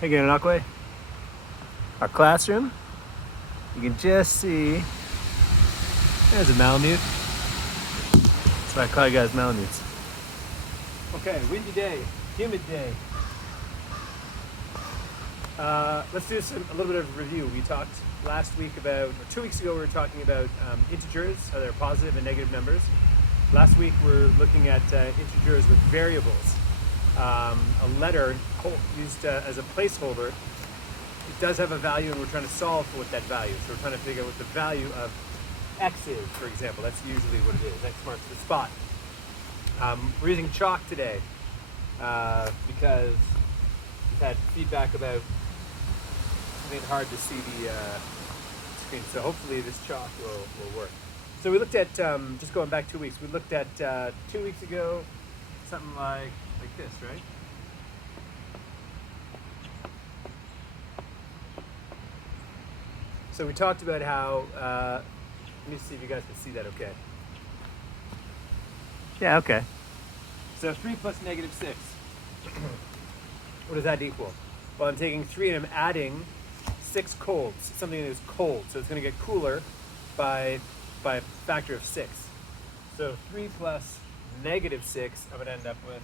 Hey, Gananakwe, our classroom. You can just see there's a Malamute. That's why I call you guys Malamutes. Okay, windy day, humid day. Let's do a little bit of review. We talked last week or 2 weeks ago, we were talking about integers, how they're positive and negative numbers. Last week, we're looking at integers with variables. A letter used as a placeholder, it does have a value, and we're trying to solve for what that value is. So we're trying to figure out what the value of x is, for example. That's usually what it is. X marks the spot. We're using chalk today because we've had feedback about it's hard to see the screen. So hopefully this chalk will work. So we looked at, just going back 2 weeks, we looked at 2 weeks ago, something like this, right? So we talked about how, let me see if you guys can see that okay. Yeah, okay. So 3 plus negative 6. What does that equal? Well, I'm taking 3 and I'm adding 6 colds, something that is cold. So it's going to get cooler by a factor of 6. So 3 plus negative 6, I'm going to end up with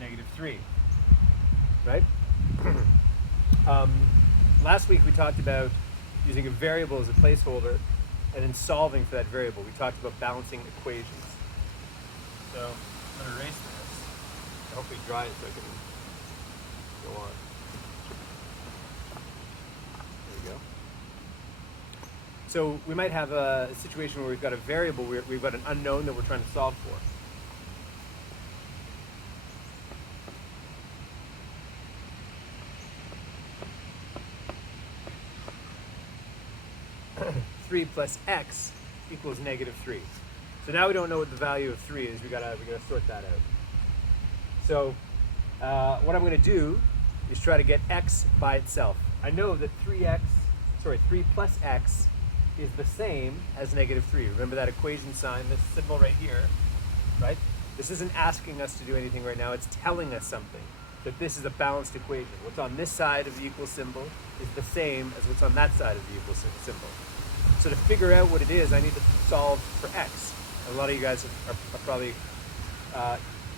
negative 3, right? Last week we talked about using a variable as a placeholder and then solving for that variable. We talked about balancing equations. So I'm going to erase this. I hope we dry it so I can go on. There we go. So we might have a situation where we've got a variable, we've got an unknown that we're trying to solve for. 3 plus x equals negative 3. So now we don't know what the value of 3 is. We gotta sort that out. So what I'm going to do is try to get x by itself. I know that 3 plus x is the same as negative 3. Remember that equation sign, this symbol right here, right? This isn't asking us to do anything right now. It's telling us something, that this is a balanced equation. What's on this side of the equal symbol is the same as what's on that side of the equal symbol. So to figure out what it is, I need to solve for x. A lot of you guys are probably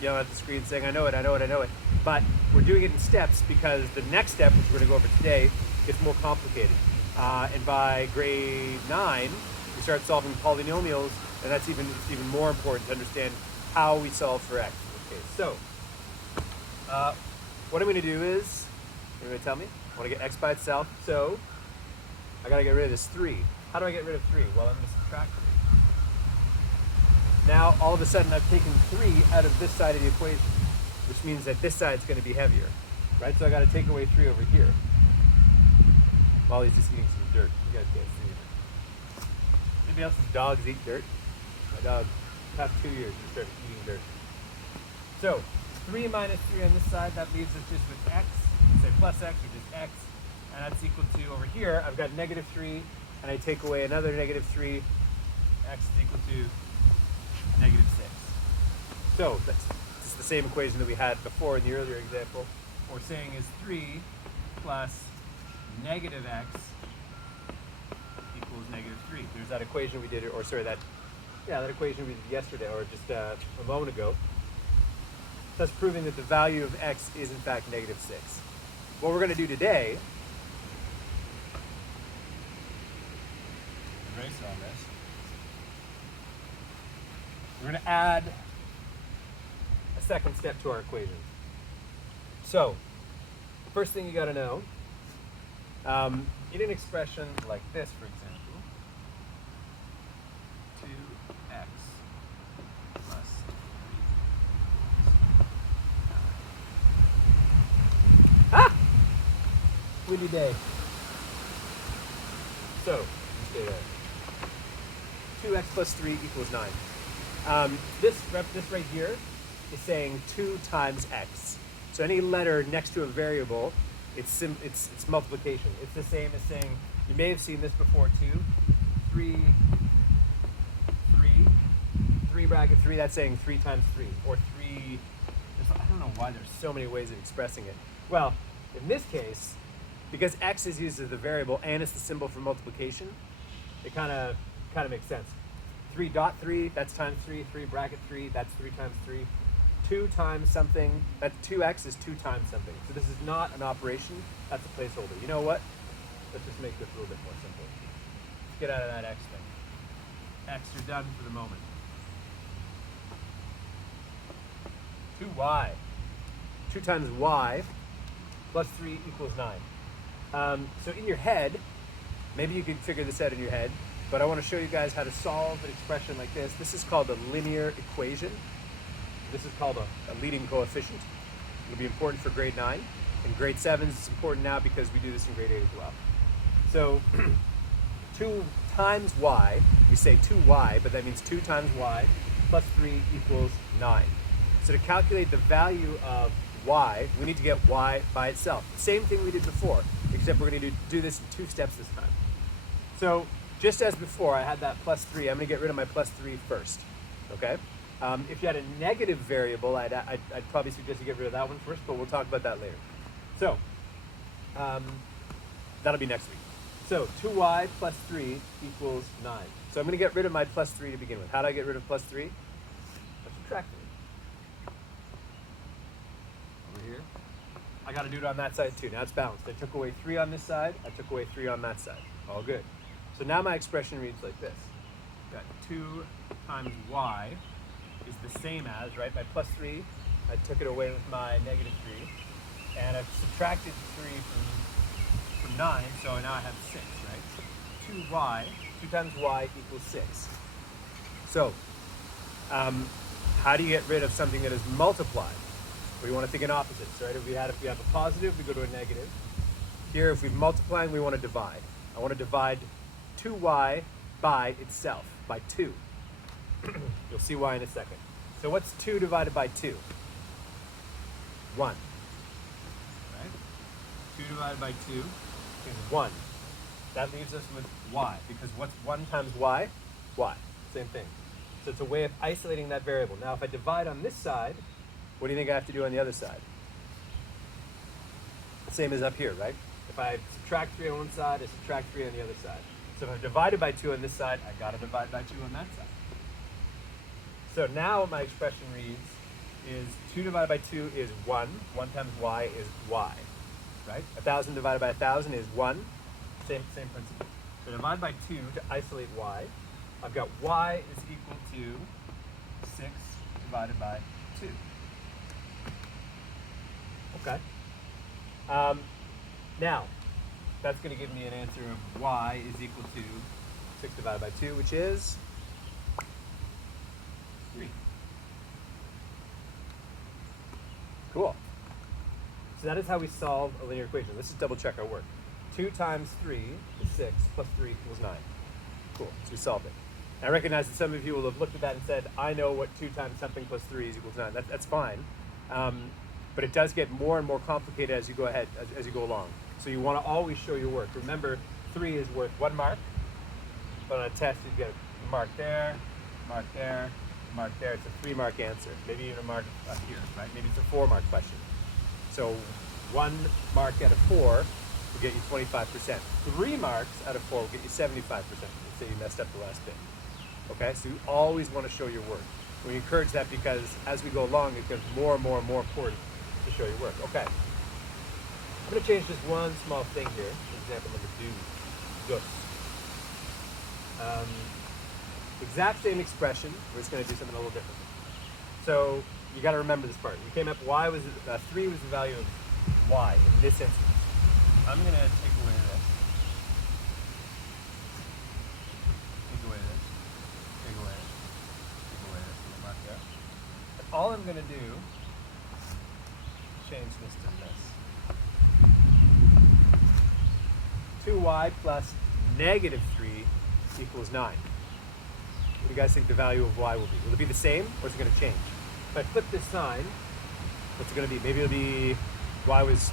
yelling at the screen saying, I know it. But we're doing it in steps because the next step, which we're going to go over today, gets more complicated. And by grade 9, we start solving polynomials, and it's even more important to understand how we solve for x. Okay, so what I'm going to do is, you're going to tell me? I want to get x by itself, so I got to get rid of this 3. How do I get rid of 3? Well, I'm going to subtract 3. Now, all of a sudden, I've taken 3 out of this side of the equation, which means that this side's going to be heavier, right? So I got to take away 3 over here. Molly's just eating some dirt. You guys can't see it. Anybody else's dogs eat dirt? My dog, past 2 years, he started eating dirt. So, 3 minus 3 on this side, that leaves us just with x. Say plus x or just x. And that's equal to, over here, I've got negative 3, and I take away another negative 3. X is equal to negative 6. So, that's just the same equation that we had before in the earlier example. What we're saying is 3 plus negative x equals negative 3. There's that equation we did, that equation we did yesterday, or just a moment ago. Thus proving that the value of x is in fact negative 6. What we're going to do today, erase all this. We're going to add a second step to our equation. So, first thing you got to know, in an expression like this, for example, 2x plus 3. Ah! Windy day. So, let's stay there. 2x plus 3 equals 9. This right here is saying 2 times x. So any letter next to a variable, it's multiplication. It's the same as saying, you may have seen this before too, 3 bracket 3, that's saying 3 times 3, or 3, I don't know why there's so many ways of expressing it. Well, In this case, because x is used as the variable and it's the symbol for multiplication, it kind of makes sense. 3.3, that's times 3, 3 bracket 3, that's 3 times 3. 2 times something, that 2x is 2 times something. So this is not an operation, that's a placeholder. You know what? Let's just make this a little bit more simple. Let's get out of that x thing. X, you're done for the moment. 2y. 2 times y plus 3 equals 9. So in your head, maybe you could figure this out in your head, but I want to show you guys how to solve an expression like this. This is called a linear equation. This is called a leading coefficient. It'll be important for grade 9. In grade 7s, it's important now because we do this in grade 8 as well. So 2 times y, we say 2y, but that means 2 times y plus 3 equals 9. So to calculate the value of y, we need to get y by itself. Same thing we did before, except we're going to do this in 2 steps this time. So just as before, I had that plus 3. I'm going to get rid of my plus 3 first, okay? If you had a negative variable, I'd probably suggest you get rid of that one first, but we'll talk about that later. So that'll be next week. So 2y plus 3 equals 9. So I'm going to get rid of my plus 3 to begin with. How do I get rid of plus 3? I subtract it. Over here. I got to do it on that side too. Now it's balanced. I took away 3 on this side. I took away 3 on that side. All good. So now my expression reads like this. Got 2 times y is the same as, right? My plus 3, I took it away with my negative 3. And I've subtracted 3 from 9, so now I have 6, right? 2y, 2 times y equals 6. So, how do you get rid of something that is multiplied? We want to think in opposites, right? If we have a positive, we go to a negative. Here, if we're multiplying, we want to divide. I want to divide 2y by itself, by 2. You'll see why in a second. So what's 2 divided by 2? 1. Right? 2 divided by 2 is 1. That leaves us with y, because what's 1 times y? Y. Same thing. So it's a way of isolating that variable. Now if I divide on this side, what do you think I have to do on the other side? Same as up here, right? If I subtract 3 on one side, I subtract 3 on the other side. So if I've divided by 2 on this side, I got to divide by 2 on that side. So now what my expression reads is 2 divided by 2 is 1. 1 times y is y, right? 1,000 divided by 1,000 is 1. Same principle. So divide by 2 to isolate y. I've got y is equal to 6 divided by 2. Okay. Now, that's going to give me an answer of y is equal to 6 divided by 2, which is 3. Cool. So that is how we solve a linear equation. Let's just double check our work. 2 times 3 is 6, plus 3 equals 9. Cool, so we solved it. And I recognize that some of you will have looked at that and said, I know what 2 times something plus 3 is equal to 9. That's fine. But it does get more and more complicated as you go ahead, as you go along. So you want to always show your work. Remember, 3 is worth 1 mark. But on a test, you get a mark there, mark there, mark there. It's a 3-mark answer. Maybe even a mark up here, right? Maybe it's a 4-mark question. So 1 mark out of 4 will get you 25%. 3 marks out of 4 will get you 75%. Let's say you messed up the last bit. Okay, so you always want to show your work. We encourage that because as we go along, it becomes more and more and more important to show your work. Okay, I'm going to change just one small thing here. Example number 2. Good. Exact same expression. We're just going to do something a little different. So you got to remember this part. We came up. 3 was the value of y in this instance. I'm going to take away this. Take away this. Take away this. Take away this. Mark there. And all I'm going to do is change this to this. 2y plus negative 3 equals 9. What do you guys think the value of y will be? Will it be the same, or is it going to change? If I flip this sign, what's it going to be? Maybe it'll be y was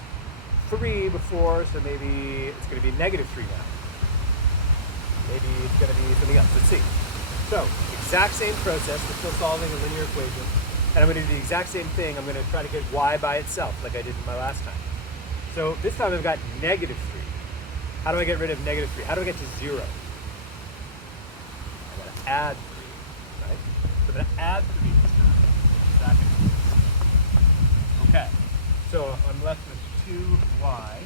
3 before, so maybe it's going to be negative 3 now. Maybe it's going to be something else. Let's see. So, exact same process. We're still solving a linear equation. And I'm going to do the exact same thing. I'm going to try to get y by itself, like I did in my last time. So this time I've got negative 3. How do I get rid of negative 3? How do I get to 0? I gotta add 3, right? So I'm gonna add 3 this time. Okay. So I'm left with 2y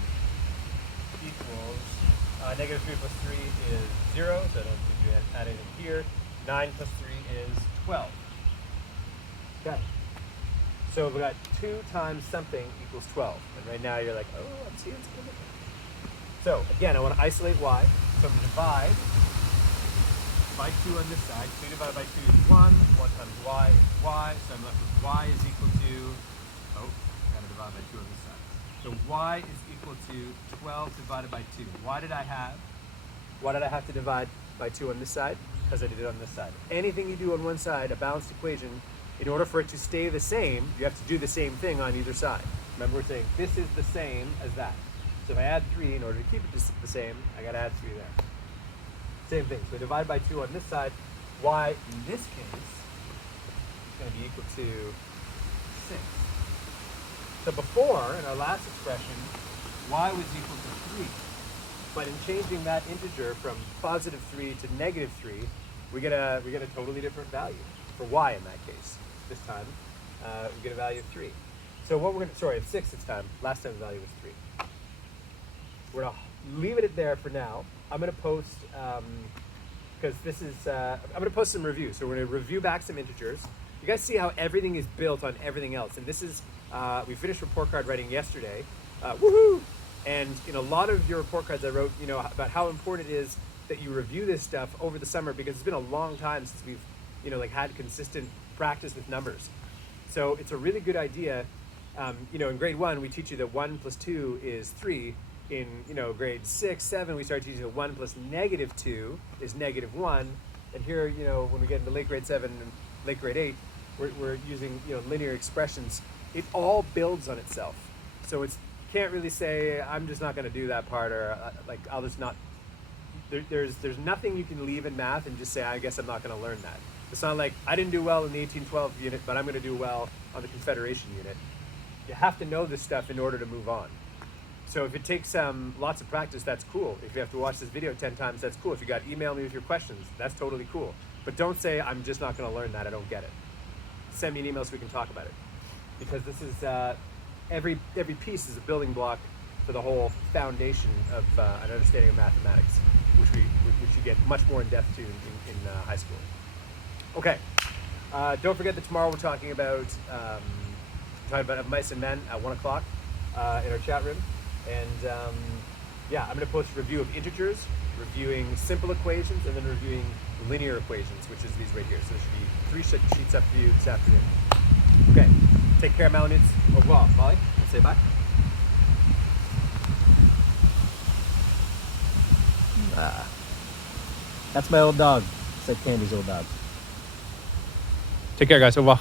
equals negative 3 plus 3 is 0, so I don't need to add anything here. 9 plus 3 is 12. Okay. So we got 2 times something equals 12. And right now you're like, oh, I'm seeing something. So again, I want to isolate y. So I'm going to divide by 2 on this side. 2 divided by 2 is 1. 1 times y is y. So I'm left with y is equal to, oh, I got to divide by 2 on this side. So y is equal to 12 divided by 2. Why did I have to divide by 2 on this side? Because I did it on this side. Anything you do on one side, a balanced equation, in order for it to stay the same, you have to do the same thing on either side. Remember, we're saying this is the same as that. So if I add 3, in order to keep it the same, I got to add 3 there. Same thing. So divide by 2 on this side. Y, in this case, is going to be equal to 6. So before, in our last expression, y was equal to 3. But in changing that integer from positive 3 to negative 3, we get a totally different value for y in that case. This time, we get a value of 3. So what we're going to, sorry, it's 6 this time. Last time the value was 3. We're going to leave it there for now. I'm going to post, because this is, I'm going to post some reviews. So we're going to review back some integers. You guys see how everything is built on everything else. And this is, we finished report card writing yesterday. Woohoo! And in a lot of your report cards I wrote, you know, about how important it is that you review this stuff over the summer, because it's been a long time since we've, you know, like had consistent practice with numbers. So it's a really good idea. You know, in grade 1, we teach you that 1 plus 2 is 3. In, you know, grade 6, 7, we start teaching that 1 plus negative 2 is negative 1. And here, you know, when we get into late grade 7 and late grade 8, we're using, you know, linear expressions. It all builds on itself. So it's, can't really say, I'm just not going to do that part, or like, I'll just not, there's nothing you can leave in math and just say, I guess I'm not going to learn that. It's not like, I didn't do well in the 1812 unit, but I'm going to do well on the Confederation unit. You have to know this stuff in order to move on. So if it takes lots of practice, that's cool. If you have to watch this video 10 times, that's cool. If you got email me with your questions, that's totally cool. But don't say, I'm just not going to learn that, I don't get it. Send me an email so we can talk about it. Because this is, every piece is a building block for the whole foundation of an understanding of mathematics, which you get much more in depth to in high school. Okay, don't forget that tomorrow we're talking about mice and men at 1 o'clock in our chat room. And yeah, I'm going to post a review of integers, reviewing simple equations, and then reviewing linear equations, which is these right here. So there should be 3 sheets up for you this afternoon. Okay, take care, Melanids. Au revoir. Molly, say bye. That's my old dog. It's like Candy's old dog. Take care, guys. Au revoir.